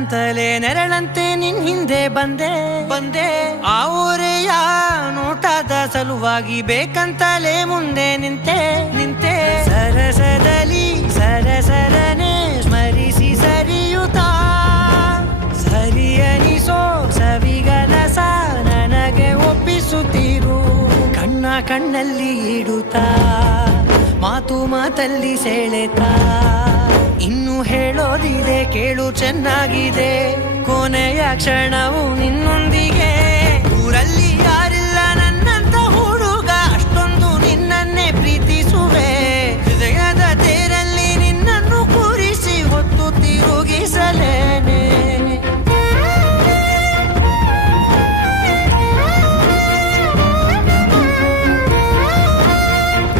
ಅಂತಲೇ ನೆರಳಂತೆ ನಿನ್ ಹಿಂದೆ ಬಂದೆ ಆ ಊರೆಯ ನೋಟದ ಸಲುವಾಗಿ ಬೇಕಂತಲೇ ಮುಂದೆ ನಿಂತೆ ಸರಸದಲ್ಲಿ ಸರಸರನೆ ಸ್ಮರಿಸಿ ಸರಿಯುತ್ತಾ ಸರಿಯನಿಸೋ ಸವಿಗನಸ ನನಗೆ ಒಪ್ಪಿಸುತ್ತೀರು ಕಣ್ಣಲ್ಲಿ ಇಡುತ್ತಾ ಮಾತಲ್ಲಿ ಸೆಳೆತಾ ಇನ್ನು ಹೇಳೋದಿದೆ ಕೇಳು ಚೆನ್ನಾಗಿದೆ ಕೊನೆಯ ಕ್ಷಣವು ನಿನ್ನೊಂದಿಗೆ ಊರಲ್ಲಿ